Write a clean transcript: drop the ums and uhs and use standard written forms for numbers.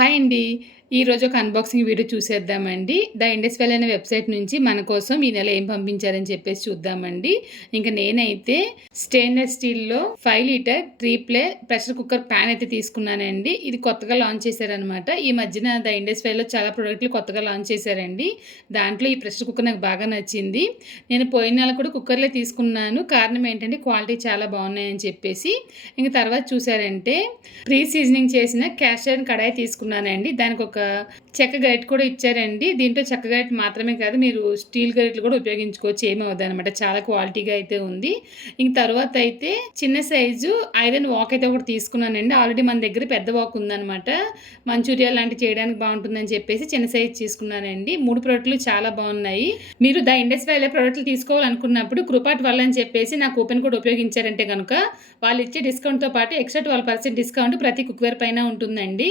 Hi అండి. ఈరోజు ఒక అన్బాక్సింగ్ వీడియో చూసేద్దామండి. ద ఇండస్ వ్యాలీ అనే వెబ్‌సైట్ నుంచి మన కోసం ఈ నెల ఏం పంపించారని చెప్పేసి చూద్దామండి. ఇంక నేనైతే స్టెయిన్‌లెస్ స్టీల్‌లో 5 litre 3 ply pressure cooker pan అయితే తీసుకున్నానండి. ఇది కొత్తగా లాంచ్ చేశారనమాట. ఈ మధ్యన ద ఇండస్ వ్యాలీలో చాలా ప్రొడక్ట్‌లు కొత్తగా లాంచ్ చేశారండి. దాంట్లో ఈ ప్రెషర్ కుక్కర్ నాకు బాగా నచ్చింది. నేను పోయిన నెల కూడా కుక్కర్‌లే తీసుకున్నాను. కారణం ఏంటంటే క్వాలిటీ చాలా బాగున్నాయని చెప్పేసి. ఇంక తర్వాత చూసారంటే ప్రీ సీజనింగ్ చేసిన క్యాస్ట్ ఐరన్ కడాయి తీసుకున్నానండి. దానికి ఒక చెక్క గరిటె కూడా ఇచ్చారండి. దీంట్లో చెక్క గరిటె మాత్రమే కాదు, మీరు స్టీల్ గరిటెలు కూడా ఉపయోగించుకోవచ్చు. ఏమి అవ్వదనమాట. చాలా క్వాలిటీగా అయితే ఉంది. ఇంక తర్వాత అయితే చిన్న సైజు ఐరన్ వాక్ అయితే ఒకటి తీసుకున్నానండి. ఆల్రెడీ మన దగ్గర పెద్ద వాక్ ఉందనమాట. మంచూరియా లాంటివి చేయడానికి బాగుంటుందని చెప్పేసి చిన్న సైజు తీసుకున్నానండి. 3 ప్రోడక్ట్లు చాలా బాగున్నాయి. మీరు ద ఇండస్ వ్యాలీ ప్రోడక్ట్లు తీసుకోవాలనుకున్నప్పుడు కృపా12 అని చెప్పేసి నా కూపన్ కోడ్ ఉపయోగించారంటే కనుక వాళ్ళు ఇచ్చే డిస్కౌంట్‌తో పాటు ఎక్స్ట్రా 12% డిస్కౌంట్ ప్రతి కుక్‌వేర్ పైన ఉంటుందండి.